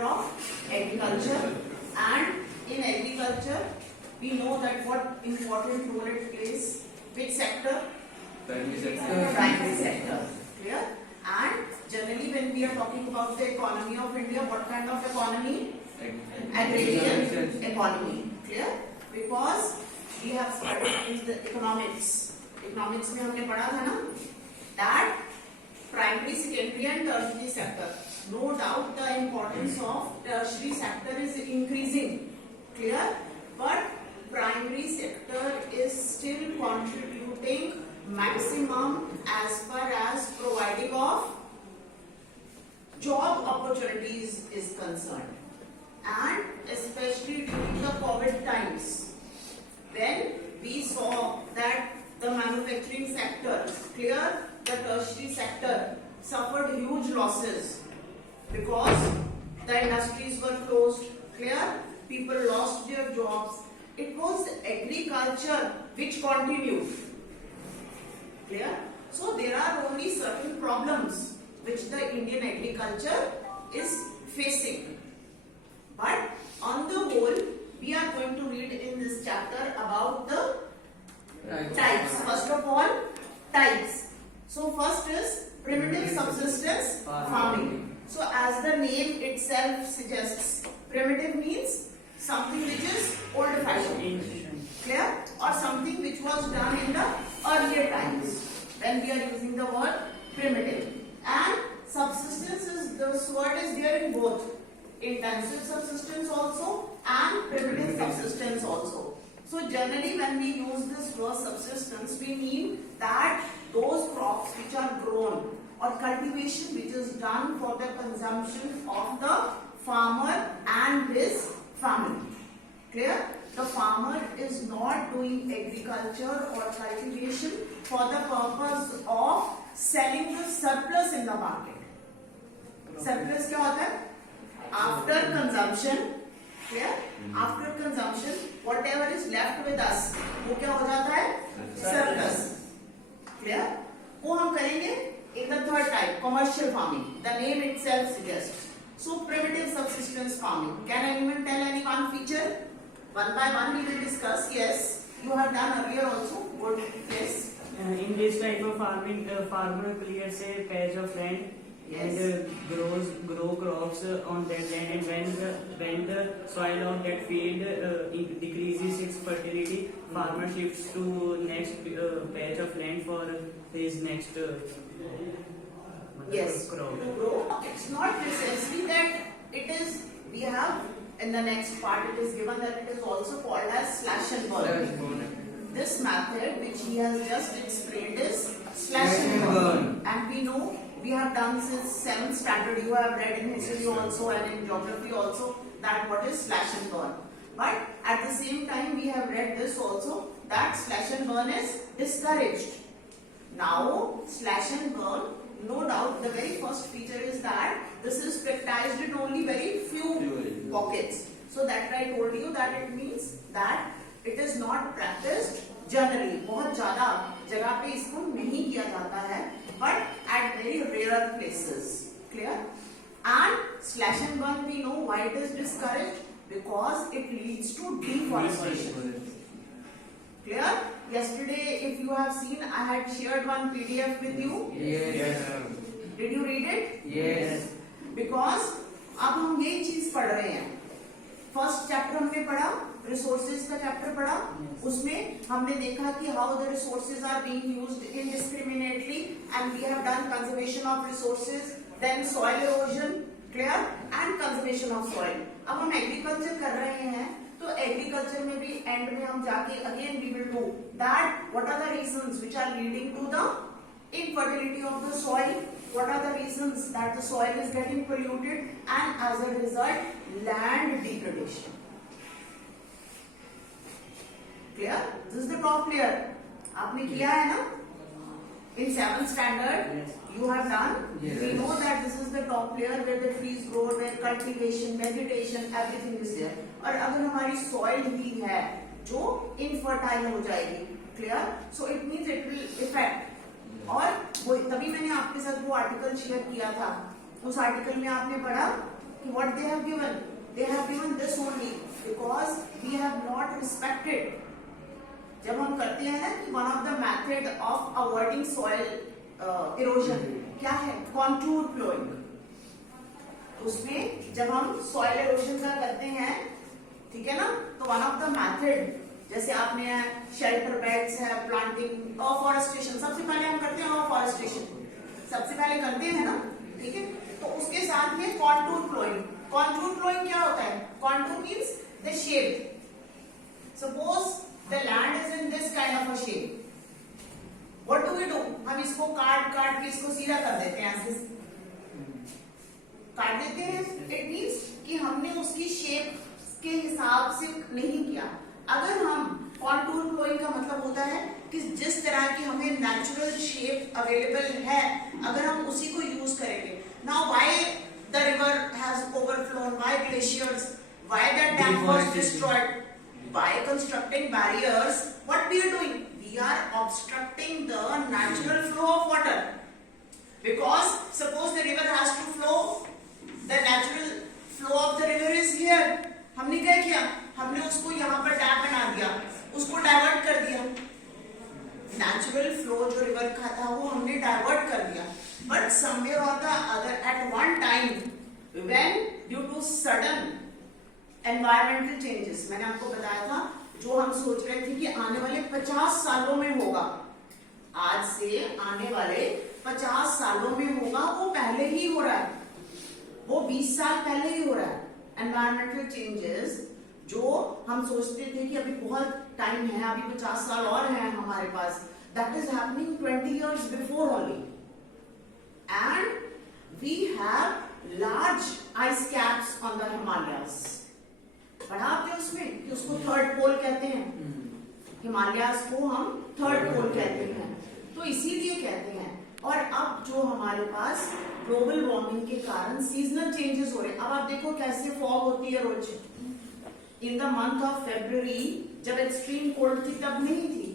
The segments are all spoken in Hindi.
sector of agriculture, and in agriculture we know that what important role it plays. Which sector? Primary sector. Primary sector. Clear? And generally when we are talking about the economy of India, what kind of economy? Agrarian economy. Clear? Because we have studied in the economics. Economics में हमने पढ़ा था ना that primary, secondary and tertiary sector. No doubt the importance of tertiary sector is increasing. Clear? But primary sector is still contributing maximum as far as providing of job opportunities is concerned, and especially during the COVID times when we saw that the manufacturing sector, clear, the tertiary sector suffered huge losses because the industries were closed, clear, people lost their jobs. It was agriculture which continued, clear. So there are only certain problems which the Indian agriculture is facing, but on the whole we are going to read in this chapter about the types. First of all, types. So first is primitive subsistence farming. So as the name itself suggests, primitive means something which is old fashioned, clear, or something which was done in the earlier times when we are using the word primitive. And subsistence is, this word is there in both intensive subsistence also and primitive subsistence also. So generally when we use this word subsistence, we mean that those crops which are grown or cultivation which is done for the consumption of the farmer and his family. Clear? The farmer is not doing agriculture or cultivation for the purpose of selling the surplus in the market. Surplus क्या होता है? After consumption, clear? After consumption, whatever is left with us, वो क्या हो जाता है? Surplus. Clear? वो हम करेंगे in the third type, commercial farming. The name itself suggests. So primitive subsistence farming. Can anyone tell any one feature? One by one we will discuss. Yes, you have done earlier also. Good. Yes. In this type of farming, farmer clears a patch of land and grow crops on that land, and when the soil of that field decreases its fertility, farmer shifts to next patch of land for his next Yes. crop. To grow. It's not necessary that it is. We have in the next part it is given that it is also called as slash and burn. This method which he has just explained is slash and burn, and we know we have done since 7th standard. You have read in history also and in geography also that what is slash and burn. But at the same time we have read this also that slash and burn is discouraged. Now slash and burn, no doubt the very first feature is that this is practiced in only very few pockets. So that I told you that it means that it is not practiced generally. बहुत ज़्यादा जगह पे इसको नहीं किया जाता है, but at very rare places. Clear? And slash and burn, we know why it is discouraged, because it leads to deforestation. Clear? Yesterday, if you have seen, I had shared one PDF with you. Yes. Did you read it? Yes. Because अब हम ये चीज पढ़ रहे हैं. फर्स्ट चैप्टर हमने पढ़ा, रिसोर्सेज का चैप्टर पढ़ा. उसमें हमने देखा कि how the resources are being used indiscriminately, and we have done conservation of resources, then soil erosion, clear, and conservation of soil. अब हम एग्रीकल्चर कर रहे हैं, तो एग्रीकल्चर में भी एंड में हम जाके again we will do that what are the reasons which are leading to the infertility of the soil, what are the reasons that the soil is getting polluted, and as a result land degradation. Clear? This is the top layer. आपने किया है ना? In 7th standard you have done. We know that this is the top layer where the trees grow, where cultivation, vegetation, everything is there. और अगर हमारी soil ही है जो infertile हो जाएगी, clear? So it means it will affect. और वो तभी मैंने आपके साथ वो आर्टिकल शेयर किया था. उस आर्टिकल में आपने पढ़ा what they have given this only because we have not respected. जब हम करते हैं ना कि one of the method of avoiding soil erosion क्या है? Contour plowing. उसमें जब हम soil erosion का करते हैं, ठीक है ना, तो one of the method जैसे आपने shelter beds है, planting, afforestation, सबसे पहले हम करते हैं afforestation, सबसे पहले करते हैं ना, ठीक है, तो उसके साथ में contour plowing. Contour plowing क्या होता है? Contour means the shape. Suppose the land is in this kind of a shape. What do we do? हम इसको काट के इसको सीधा कर देते हैं, ऐसे काट देते हैं. It means कि हमने उसकी शेप के हिसाब से नहीं किया. अगर हम contour plowing का मतलब होता है कि जिस तरह की हमें नेचुरल शेप अवेलेबल है, अगर हम उसी को यूज करेंगे. Now why the river has overflown? Why glaciers? Why that dam was destroyed? By constructing barriers, what we are doing? We are obstructing the natural flow of water. Because suppose the river has to flow, the natural flow of the river is here. हमने क्या किया? हमने उसको यहाँ पर डैम बना दिया, उसको डाइवर्ट कर दिया. Natural flow जो रिवर का था वो हमने डाइवर्ट कर दिया. But somewhere or the other, at one time, when due to sudden environmental changes, मैंने आपको बताया था, जो हम सोच रहे थे कि आने वाले 50 सालों में होगा, आज से आने वाले 50 सालों में होगा, वो पहले ही हो रहा है, वो 20 साल पहले ही हो रहा है. एनवायरमेंटल चेंजेस जो हम सोचते थे कि अभी बहुत टाइम है, अभी 50 साल और है हमारे पास, that is happening 20 years before only. And we have large ice caps on the Himalayas. पढ़ा आपने उसमें कि उसको थर्ड पोल कहते हैं, हिमालयास को हम थर्ड पोल कहते हैं, तो इसीलिए कहते हैं. और अब जो हमारे पास ग्लोबल वार्मिंग के कारण सीजनल चेंजेस हो रहे हैं. अब आप देखो कैसे फॉग होती है रोज. In the month of February जब एक्सट्रीम कोल्ड थी तब नहीं थी,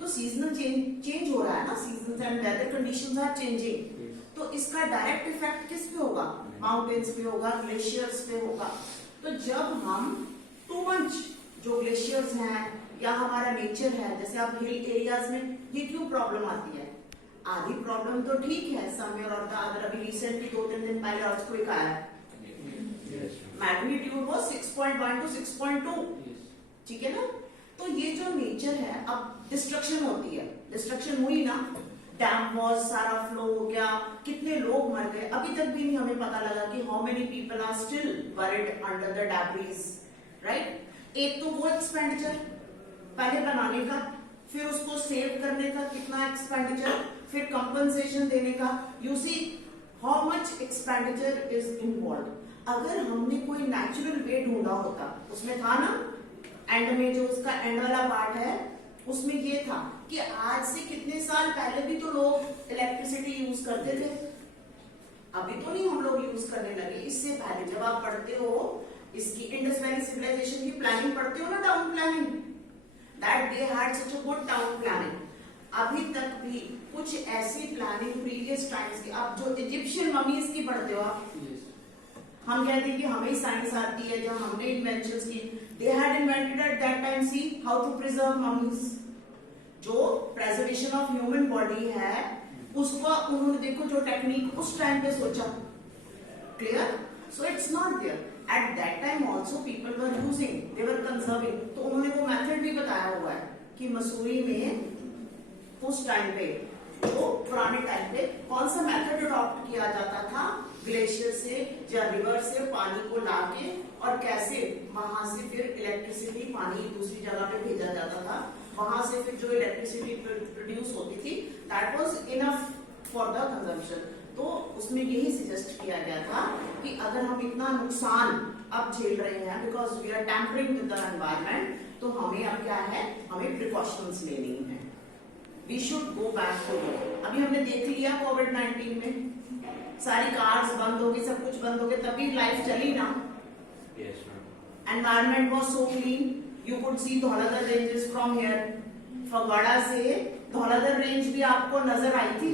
तो सीजनल चेंज हो रहा है ना, season and weather conditions are changing. तो इसका डायरेक्ट इफेक्ट किस पे होगा? माउंटेन्स पे होगा, ग्लेशियर्स पे होगा. तो जब हम टू मच जो ग्लेशियर्स हैं या हमारा नेचर है, जैसे आप हिल एरियाज में ये क्यों प्रॉब्लम आती है? आधी प्रॉब्लम तो ठीक है, समवेयर और द अदर. अभी रिसेंटली 2-3 दिन पहले अर्थक्वेक आया, मैग्नीट्यूड वो 6.1 to 6.2, ठीक है ना. तो ये जो नेचर है, अब डिस्ट्रक्शन होती है, डिस्ट्रक्शन हुई ना, डैम वॉज सारा फ्लो हो गया, कितने लोग मर गए, अभी तक भी नहीं हमें पता लगा कि how many people are still buried under the debris, right. एक तो वो एक्सपेंडिचर पहले बनाने का, फिर उसको सेव करने का कितना एक्सपेंडिचर, फिर कंपनसेशन देने का. You see how much expenditure is involve. अगर हमने कोई नेचुरल वे ढूंढा होता, उसमें था ना एंड में जो उसका एंड वाला पार्ट है, उसमें ये था कि आज से कितने साल पहले भी तो लोग इलेक्ट्रिसिटी यूज करते थे, अभी तो नहीं हम लोग यूज करने लगे. इससे पहले जब आप पढ़ते हो इसकी इंडस वैली सिविलाइजेशन की प्लानिंग पढ़ते हो ना, town planning, that they had such a good town planning. अभी तक भी कुछ ऐसी प्लानिंग प्रीवियस टाइम्स की, आप जो इजिप्शियन ममीज की पढ़ते हो आप, हम कहते हैं कि हमें साइंस आती है, जब हमने इन्वेंशंस की, they had invented at that time see how to preserve mummies. जो प्रेजर्वेशन ऑफ ह्यूमन बॉडी है उसको उन्होंने देखो जो टेक्निक उस टाइम पे सोचा. Clear? So it's not there. At that time also people were using, they were conserving. तो उन्होंने वो मेथड भी बताया हुआ है कि मसूरी में उस टाइम पे, जो पुराने टाइम पे कौन सा मेथड अडॉप्ट किया जाता था, ग्लेशियर से या रिवर से पानी को लाके और कैसे वहां से फिर इलेक्ट्रिसिटी, पानी दूसरी जगह पे भेजा जाता था, वहां से फिर जो इलेक्ट्रिसिटी प्रोड्यूस होती थी that was enough for the consumption. तो उसमें यही सजेस्ट किया गया था कि अगर हम इतना नुकसान अब झेल रहे हैं because we are tampering with the environment, तो हमें अब क्या है, हमें प्रिकॉशंस लेनी है. We should go back to work. अभी हमने देख लिया कोविड-19 में सारी कार्स बंद हो गई, सब कुछ बंद हो गया, तभी लाइफ चली ना. Environment was so clean, you could see Dhauladhar ranges from here. Phagwara से धौलाधर रेंज भी आपको नजर आई थी,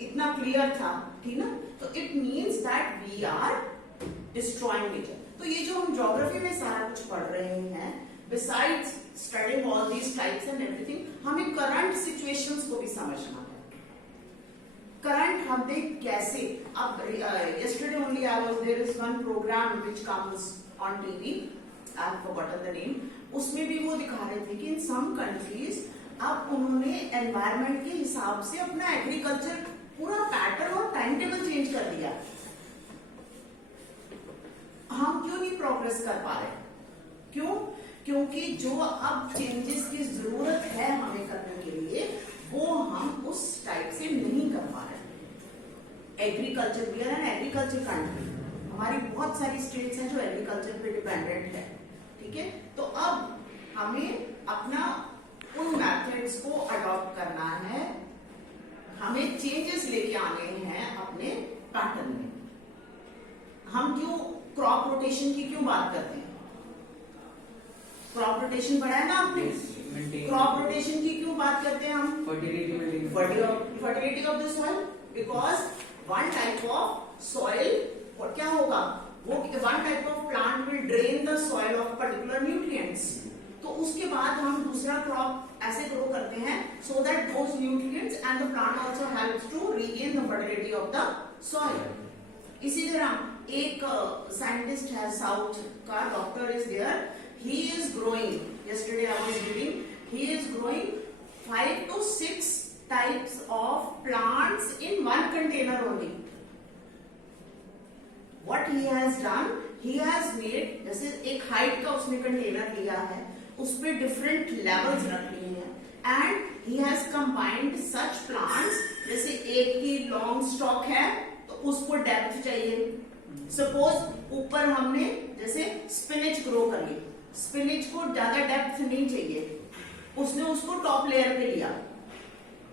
इतना क्लियर था, ठीक ना. तो it means that we are destroying nature. तो ये जो हम ज्योग्राफी में सारा कुछ पढ़ रहे हैं, besides studying all these types and everything, हमें करंट सिचुएशंस को भी समझना है। करंट हमने कैसे, अब yesterday only there is one program which comes on TV, I have forgotten the name, उसमें भी वो दिखा रहे थे कि in some countries अब उन्होंने एनवायरमेंट के हिसाब से अपना एग्रीकल्चर पूरा पैटर्न और टाइम टेबल चेंज कर दिया। हम क्यों नहीं प्रोग्रेस कर पा रहे? क्यों? क्योंकि जो अब चेंजेस की जरूरत है हमें करने के लिए, वो हम उस टाइप से नहीं कर पा रहे। Agriculture, we are an agriculture country, हमारी बहुत सारी स्टेट्स हैं जो एग्रीकल्चर पे डिपेंडेंट है, ठीक है। तो अब हमें अपना उन मेथड्स को अडॉप्ट करना है, हमें चेंजेस लेके आने हैं अपने पैटर्न में। हम क्यों क्रॉप रोटेशन की क्यों बात करते हैं? क्रॉप रोटेशन पढ़ा है ना आपने? क्रॉप रोटेशन की क्यों बात करते हैं हम? Fertility of the soil, because one type of soil और क्या होगा, वो one type of plant will drain the soil of particular nutrients, तो उसके बाद हम दूसरा क्रॉप ऐसे ग्रो करते हैं so that those nutrients and the plant also helps to regain the fertility of the soil. इसी तरह एक साइंटिस्ट है साउथ का, doctor is there, he is growing, yesterday I was reading, he is growing 5 to 6 types of plants in one container only. What he has done, he has made, जैसे एक हाइट का उसने कंटेनर लिया है, उस पे डिफरेंट लेवल्स रख लिए हैं, and he has combined such plants, जैसे एक की लॉन्ग स्टॉक है तो उसको डेप्थ चाहिए। सपोज ऊपर हमने जैसे स्पिनिच ग्रो कर ली, स्पिनिच को ज्यादा डेप्थ नहीं चाहिए, उसने उसको टॉप लेयर पे लिया,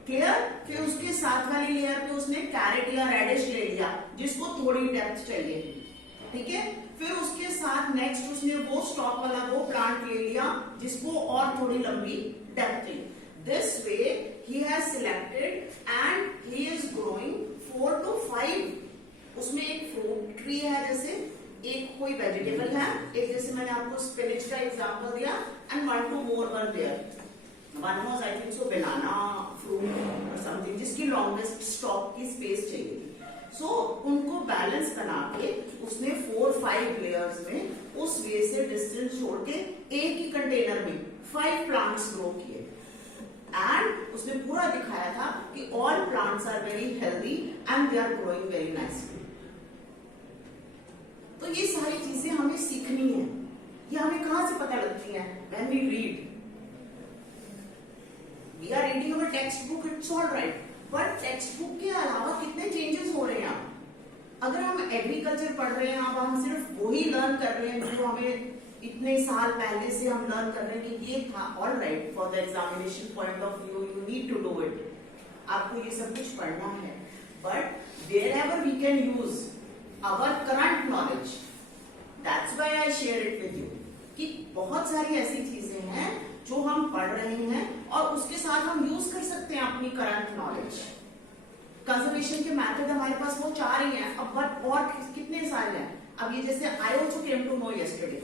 क्लियर। फिर उसके साथ वाली लेयर पे उसने कैरेट या रेडिश ले लिया जिसको थोड़ी डेप्थ चाहिए, ठीक है। फिर उसके साथ नेक्स्ट उसने वो स्टॉक वाला वो प्लांट ले लिया जिसको और थोड़ी लंबी डेप्थ चाहिए। This way he has selected and he is growing 4 to 5। उसमें एक फ्रूट ट्री है, जैसे एक कोई वेजिटेबल है, एक जैसे मैंने आपको स्पिनिच का एग्जांपल दिया, and 1 to more were there. One was I think so banana fruit और समथिंग, जिसकी लॉन्गेस्ट स्टॉक की स्पेस चाहिए थी। सो उनको बैलेंस बना के उसने 4-5 लेयर्स में उस वे से डिस्टेंस छोड़ के एक ही कंटेनर में 5 प्लांट्स ग्रो किए, एंड उसने पूरा दिखाया था कि all plants are very healthy and they are growing very nicely. तो ये सारी चीजें हमें सीखनी है। ये हमें कहां से पता लगती है? When we read, we are reading our textbook, it's all right, but textbook के अलावा कितने चेंजेस हो रहे हैं। अगर हम एग्रीकल्चर पढ़ रहे हैं, अब हम सिर्फ वही लर्न कर रहे हैं जो हमें इतने साल पहले से हम लर्न कर रहे हैं कि ये था, all right, for the examination point of view you need to do it, आपको ये सब कुछ पढ़ना है, but wherever we can use our current knowledge, that's why I share it with you, कि बहुत सारी ऐसी चीजें हैं जो हम पढ़ रहे हैं और उसके साथ हम यूज कर सकते हैं अपनी करंट नॉलेज। कंजर्वेशन के मेथड हमारे पास वो 4 ही हैं, अब बट और कितने सारे हैं। अब ये जैसे I also came to know yesterday,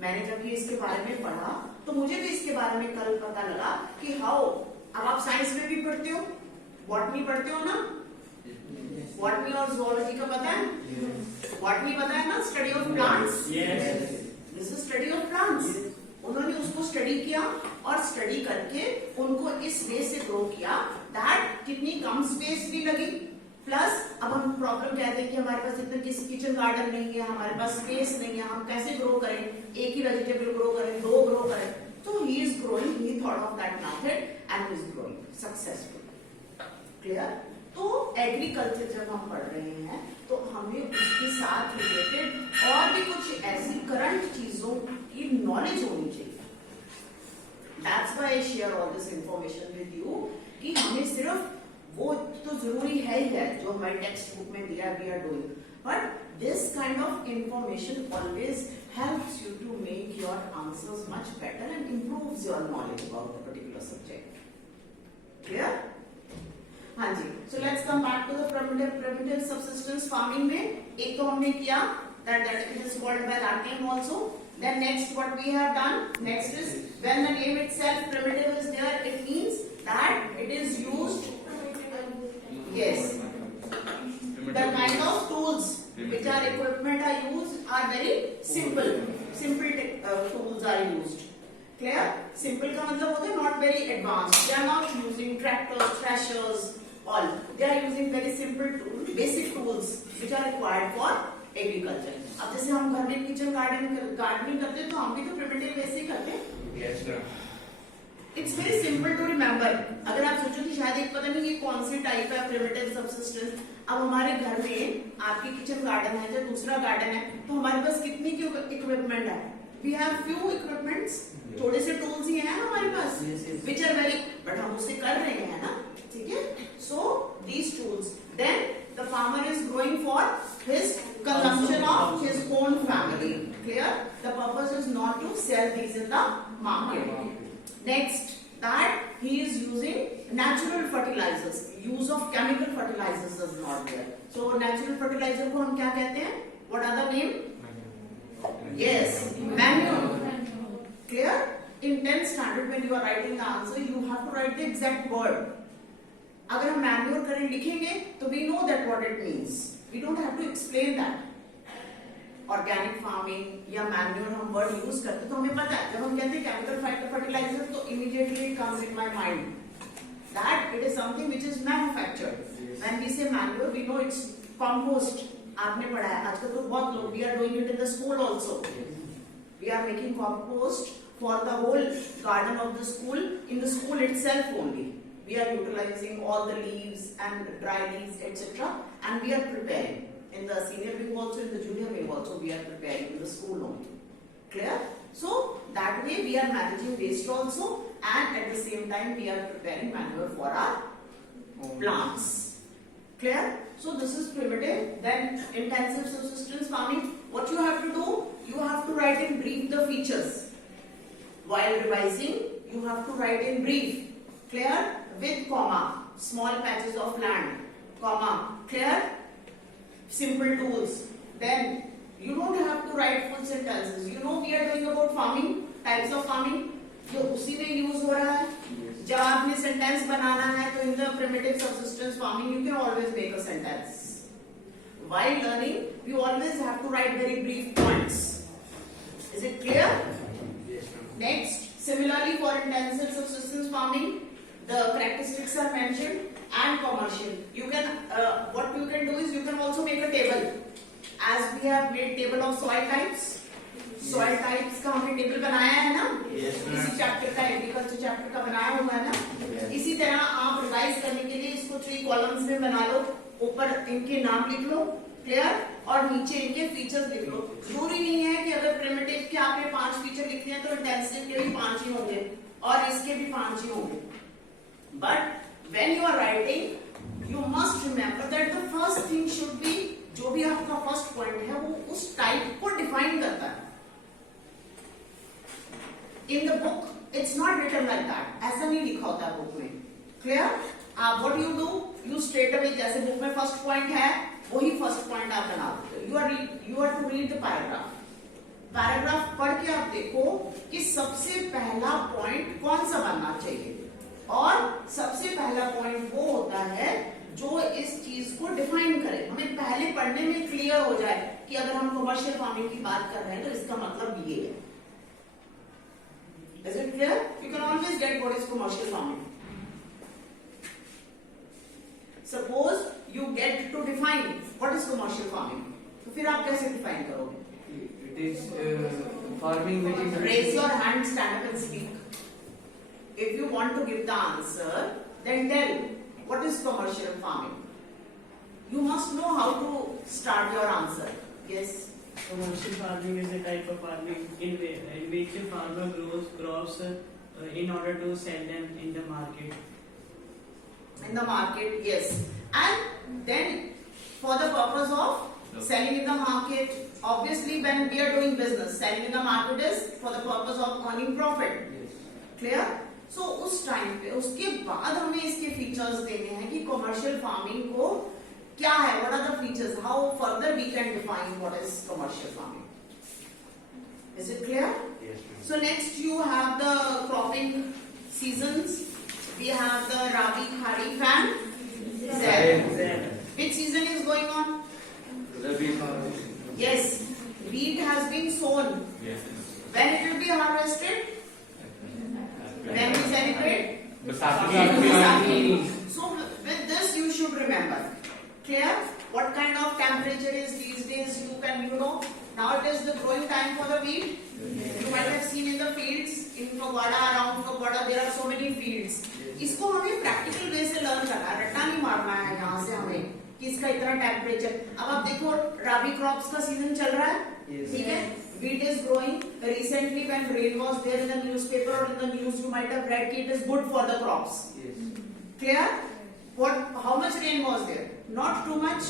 मैंने जब ये इसके बारे में पढ़ा तो मुझे भी इसके बारे में कल पता लगा कि हाउ, अब आप साइंस में भी पढ़ते हो, बॉटनी पढ़ते हो ना, बॉटनी और zoology का पता है, बॉटनी पता है ना, study of plants, this is study of plants. उन्होंने उसको स्टडी किया और स्टडी करके उनको इस वे से ग्रो किया दैट कितनी कम स्पेस भी लगी, प्लस अब हम प्रॉब्लम कहते हैं कि हमारे पास इतना किचन गार्डन नहीं है, हमारे पास स्पेस नहीं है, हम कैसे ग्रो करें, एक ही वेजिटेबल ग्रो करें, 2 ग्रो करें। तो he is growing, he thought of that method and is growing successful, clear. तो एग्रीकल्चर जब हम पढ़ रहे हैं तो हमें उसके साथ रिलेटेड और भी कुछ ऐसी करंट चीजों की नॉलेज होनी चाहिए। That's why I share all this information with you, कि हमें सिर्फ वो तो जरूरी है ही है जो हमारे टेक्स्ट बुक में दिया we are doing, but this kind of information always helps you to make your answers much better and improves your knowledge about the particular subject, clear. हाँ जी, so let's come back to the primitive subsistence farming में एक तो हमने किया that it is called by that name also. Then next what we have done, next is when the name itself primitive is there, it means that it is used, yes, the kind of tools which are equipment are used are very simple tools are used. Clear? Simple का मतलब होता है not very advanced. They are not using tractors, threshers, all. They are using very simple tools, basic tools which are required for agriculture. अब जैसे हम घर में किचन गार्डनिंग करते हैं तो हम भी तो प्रिमिटिव वैसे ही करते हैं. Yes, ma'am. It's very simple to remember. अगर आप सोचो कि शायद एक पता नहीं ये कौन सी टाइप है प्रिमिटिव सबसिस्टेंस. अब हमारे घर में आपकी किचन गार्डन है या दूसरा गार्डन है तो हमारे पास कितनी इक्विपमेंट है. वी हैव फ्यू इक्विपमेंट्स, थोड़े से टूल्स ही हैं हमारे पास विच आर वेरी, बट हम उससे कर रहे हैं ना. ठीक है. So these tools, then the farmer is growing for his consumption of his own family. Clear? The purpose is not to sell these in the market. Next, that he is using natural fertilizers. Use of chemical fertilizers is not there. So natural fertilizer को हम क्या कहते हैं? What are the name? Yes, manure. Clear? In 10th standard when you are writing the answer, you have to write the exact word. अगर हम manure करें लिखेंगे तो we know that what it means. We don't have to explain that. Organic farming या मैन्योर हम वर्ड यूज करते तो हमें पता है. जब हम कहते हैं केमिकल फर्टिलाइजर तो immediately it comes in my mind that it is something which is manufactured. When we say manure we know it's compost. आपने पढ़ा है आजकल तो बहुत लोग, we are doing it in the school also. We are making compost for the whole garden of the school, in the school itself only. We are utilizing all the leaves and dry leaves, etc. And we are preparing. In the senior wing also, in the junior wing also, we are preparing in the school only. Clear? So, that way we are managing waste also, and at the same time we are preparing manure for our plants. Clear? So, this is primitive. Then, intensive subsistence farming. What you have to do? You have to write in brief the features. While revising, you have to write in brief. Clear? With comma, small patches of land, comma, clear? Simple tools. Then you don't have to write full sentences. You know we are doing about farming, types of farming. जो उसी में यूज हो रहा है. जब आपने सेंटेंस बनाना है तो in the primitive subsistence farming you can always make a sentence. While learning, you always have to write very brief points. Is it clear? Yes, ma'am. Next, similarly for intensive subsistence farming, the characteristics are mentioned and commercial. You can what you can do is you can also make a table. As we have made table of soil types. Soil types का हमने टेबल बनाया है ना. Yes, ma'am. इसी चैप्टर का, एग्रीकल्चर चैप्टर का बनाया हुआ है ना. Yes. इसी तरह आप रिवाइज करने के लिए इसको 3 कॉलम्स में बना लो. ऊपर इनके नाम लिख लो. क्लियर? और नीचे इनके फीचर्स लिख लो. जरूरी नहीं है कि अगर प्रिमिटिव के आपने 5 फीचर लिखने हैं तो इंटेंसिव के भी 5 ही होंगे और इसके भी 5 ही होंगे. But when you are writing, you must remember that the first thing should be, जो भी आपका फर्स्ट पॉइंट है वो उस टाइप को डिफाइन करता है. In the book, it's not written like that. ऐसा नहीं लिखा होता है बुक में. Clear? What you do? You straight away, जैसे बुक में फर्स्ट पॉइंट है वही फर्स्ट पॉइंट आप बना देते हो. You are to read the paragraph. Paragraph पढ़ के आप देखो कि सबसे पहला पॉइंट कौन सा बनना चाहिए. और सबसे पहला पॉइंट वो होता है जो इस चीज को डिफाइन करे. हमें पहले पढ़ने में क्लियर हो जाए कि अगर हम कमर्शियल फार्मिंग की बात कर रहे हैं तो इसका मतलब ये है. Is it clear? You can always get what is commercial farming. Suppose you get to define what is commercial farming. तो फिर आप कैसे डिफाइन करोगे? It is farming which is. Raise your hand, stand up and speak. If you want to give the answer, then tell what is commercial farming. You must know how to start your answer. Yes. Commercial farming is a type of farming in which a farmer grows crops in order to sell them in the market. In the market, yes. And then for the purpose of selling in the market, obviously when we are doing business, selling in the market is for the purpose of earning profit. Yes. Clear? So उस टाइम पे उसके बाद हमें इसके फीचर्स देने हैं कि कमर्शियल फार्मिंग को क्या है, what are the features, how further we can define what is commercial farming. Is it clear? Yes, ma'am. So next you have the cropping seasons. We have the Rabi, Kharif and Zaid. Which season is going on? Rabi farming. Yes, wheat has been sown. Yes. When it will be harvested? When we celebrate? Basaki. So with this you should remember. Clear? What kind of temperature is these days? You can, now it is the growing time for the wheat. You might have seen in the fields, in Fagwada, around Fagwada, there are so many fields. इसको हमें प्रैक्टिकल वे से लर्न करना है, रट्टा नहीं मारना है यहाँ से हमें कि इसका इतना टेम्परेचर. अब आप देखो राबी क्रॉप्स का सीजन चल रहा है, ठीक है, wheat is growing. Recently when rain was there in the newspaper or in the news, you might have read that it is good for the crops. Yes. Clear? How much rain was there? Not too much.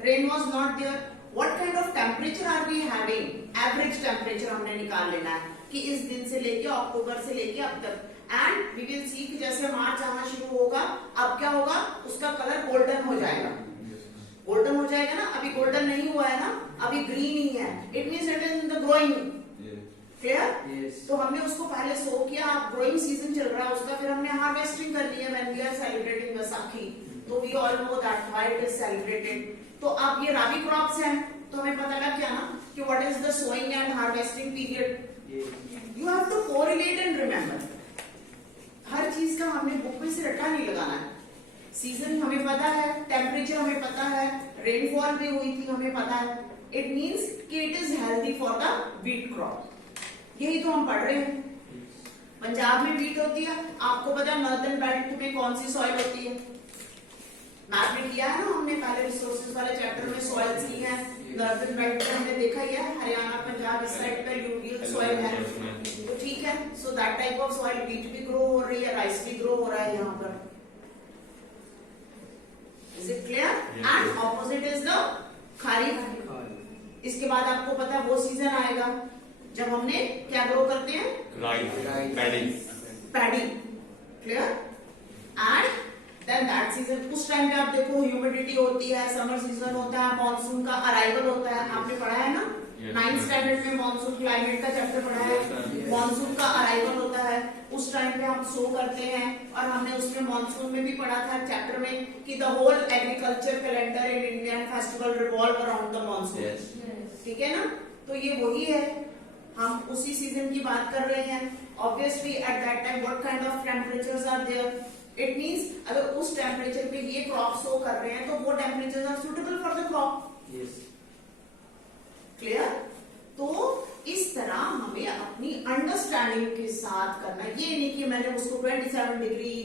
Rain was not there. What kind of temperature are we having? Average temperature हमने निकाल लेना है कि इस दिन से लेके अक्टूबर से लेके अब तक. And we will see कि जैसे मार्च आना शुरू होगा, अब क्या होगा, उसका कलर गोल्डन हो जाएगा. गोल्डन हो जाएगा ना, अभी गोल्डन नहीं हुआ है ना, अभी ग्रीन ही है. It means it is in the growing. Clear? Yes. तो हमने उसको पहले सो किया, अब ग्रोइंग सीजन चल रहा है, उसका फिर हमने हार्वेस्टिंग कर लिया. When we are celebrating Baisakhi, तो we all know that why it is celebrated. तो अब ये राबी क्रॉप्स हैं, तो हमें पता लग गया ना कि what is the sowing and harvesting period. You have to correlate and remember. हर चीज का हमने बुक में से रट्टा नहीं लगाना है. सीजन हमें पता है, टेम्परेचर हमें पता है, रेनफॉल भी हुई थी हमें पता है. इट मीन्स कि it is healthy for the wheat crop. यही तो हम पढ़ रहे हैं. पंजाब में व्हीट होती है, आपको पता है नॉर्दर्न बेल्ट में कौन सी सॉइल होती है. मैप में किया है ना हमने, पहले रिसोर्सेज वाले चैप्टर में सॉइल्स की है. नॉर्दर्न बेल्ट में हमने देखा ही है, हरियाणा पंजाब इस साइड पे यूडियल सॉइल है, तो ठीक है. So that type of soil, wheat भी ग्रो हो रही है, राइस भी ग्रो हो रहा है यहाँ पर. Is it clear? And opposite is the kharif. इसके बाद आपको पता है वो सीजन आएगा जब हमने क्या ग्रो करते हैं, paddy. Clear? And then that season, उस टाइम पे आप देखो ह्यूमिडिटी होती है, समर सीजन होता है, मॉनसून का अराइवल होता है. आपने पढ़ा है ना 9th स्टैंडर्ड में मॉनसून क्लाइमेट का चैप्टर पढ़ा है. मॉनसून का अराइवल होता है, उस टाइम पे हम सो करते हैं. और हमने उसमें मॉनसून में भी पढ़ा था चैप्टर में कि the whole agriculture calendar in Indian festival revolve around the monsoon. ठीक है ना? तो ये वही है, हम उसी सीजन की बात कर रहे हैं. Obviously at that time what kind of temperatures are there. It means अगर उस टेम्परेचर पे ये क्रॉप सो कर रहे हैं तो वो temperatures are suitable for the crop. Clear? तो इस तरह हमें अपनी अंडरस्टैंडिंग के साथ करना. ये नहीं कि मैंने उसको 27 डिग्री